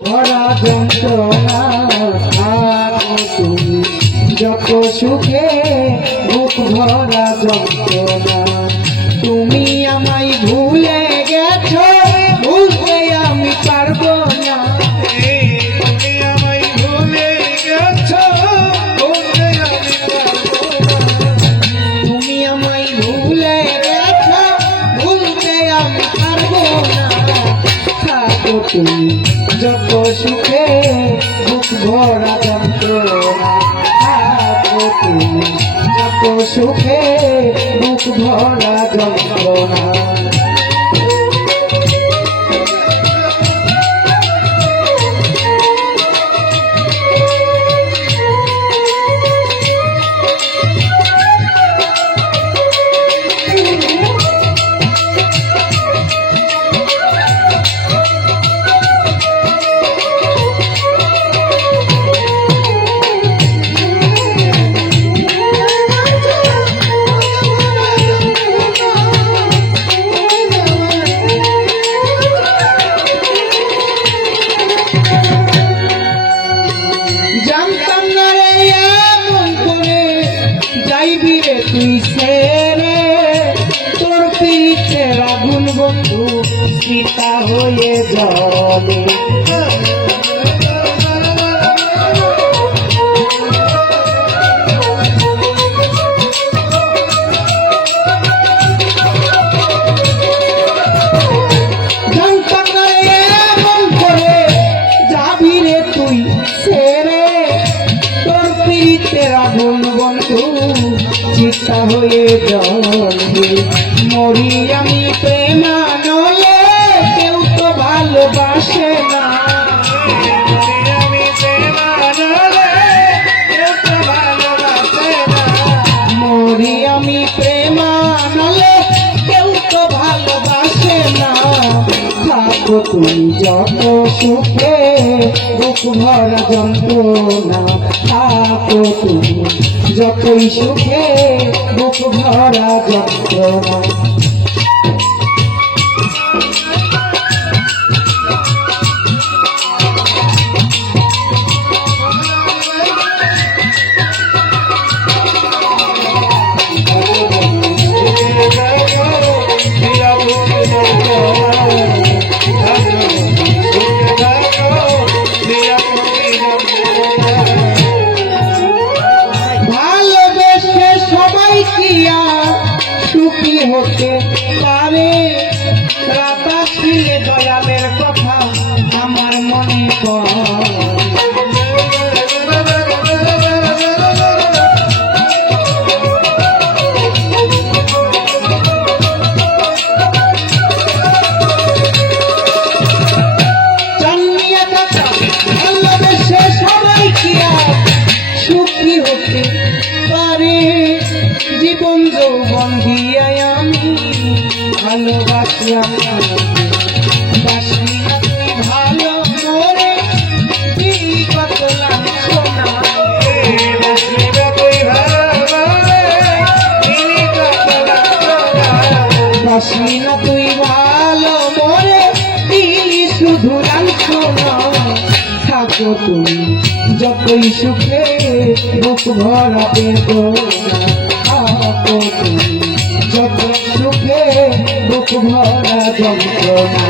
ভরা যন্ত্রণা থাকো তুমি যত সুখে বুক ভরা যন্ত্রণা তুমি আমায় ভুলে গেছো ভুলতে আমি পারবো না তুমি আমায় ভুলে গেছো ভুলতে আমি পারবো না তুমি আমায় ভুলে গেছো ভুলতে আমি পারবো না থাকো তুমি যত সুখে বুক ভরা যন্ত্রণা থাকো তুমি যত সুখে বুক ভরা যন্ত্রণা জানতাম না রে এমন করে যাইবি রে তুই সেরে তোর পিঠের আগুন বন্ধু সীতা হয়ে জলে জানতাম না রে এমন করে যাবি রে তুই সেরে তোর পিঠের আগুন বন্ধু চিতা হয়ে জলে মরি আমি প্রেমানলে কেউ তো ভালোবাসে না আমি প্রেমানলে কেউ তো ভালোবাসে না মরি আমি প্রেমানলে কেউ তো ভালোবাসে না থাকো তুমি যত সুখে বুক ভরা যন্ত্রণা থাকো তুমি যতই সুখে বুক ভরা যন্ত্রণা ভালোবেসে সবাই কি আর সুখী হতে পারে রাতা ছিলে দয়ালের কথা আমার মনে পড়ে ভালোবেসে সবাই কি আর সুখী হতে পারে জীবন যৌবন দিয়ে আমি ভালোবাসি বাসি না তুই ভালো করে কত লাঞ্ছনা বাসি না তুই ভালো মরে দিলি শুধু লাঞ্ছনা থাকো তুমি যতই সুখে বুক ভরা বেদনা থাকো তুমি যত সুখে বুক ভরা যন্ত্রণা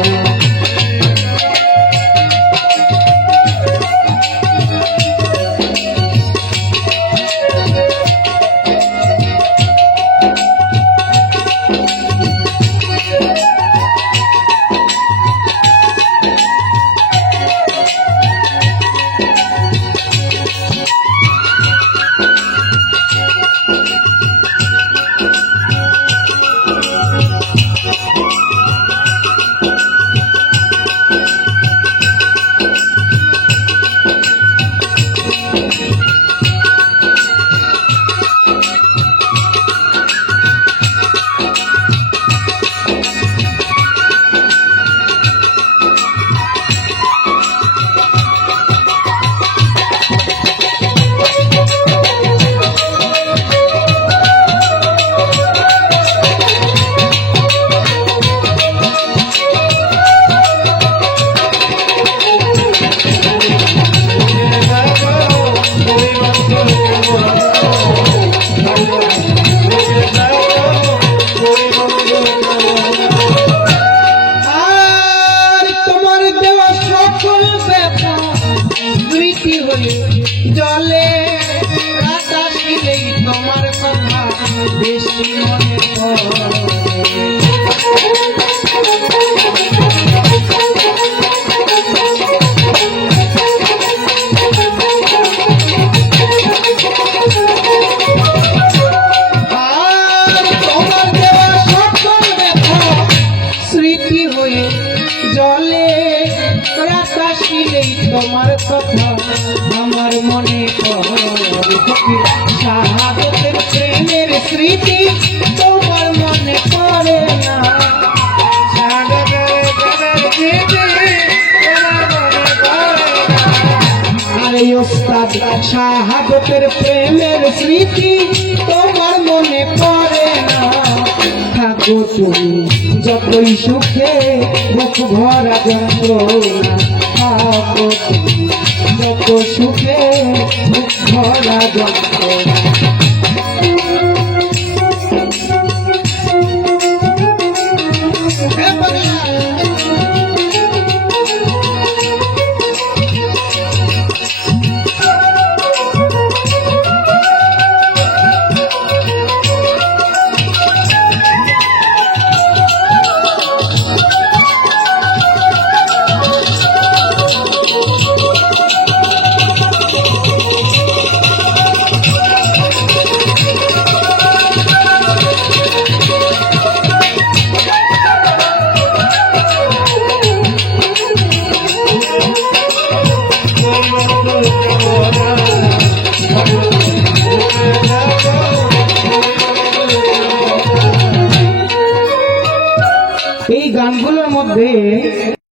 হয়ে জলে রাত আসিলেই তোমার কথা বেশি মনে পড়ে। আর তোমার দেওয়া সকল ব্যথা স্মৃতি হয়ে জলে রাত আসিলেই তোমার কথা আমার মনে পড়ে। শাহাদাতের প্রেমের স্মৃতি তোমার মনে পড়ে না। সাগরের জলের স্মৃতি তোমার মনে পড়ে না। আরে ওস্তাদ শাহাদাতের প্রেমের স্মৃতি তোমার মনে পড়ে না। থাকো তুমি যতই সুখে বুক ভরা যন্ত্রণা, থাকো তুমি যত সুখে বুক ভরা যন্ত্রণা। এ পাগলা! এই গানগুলোর মধ্যে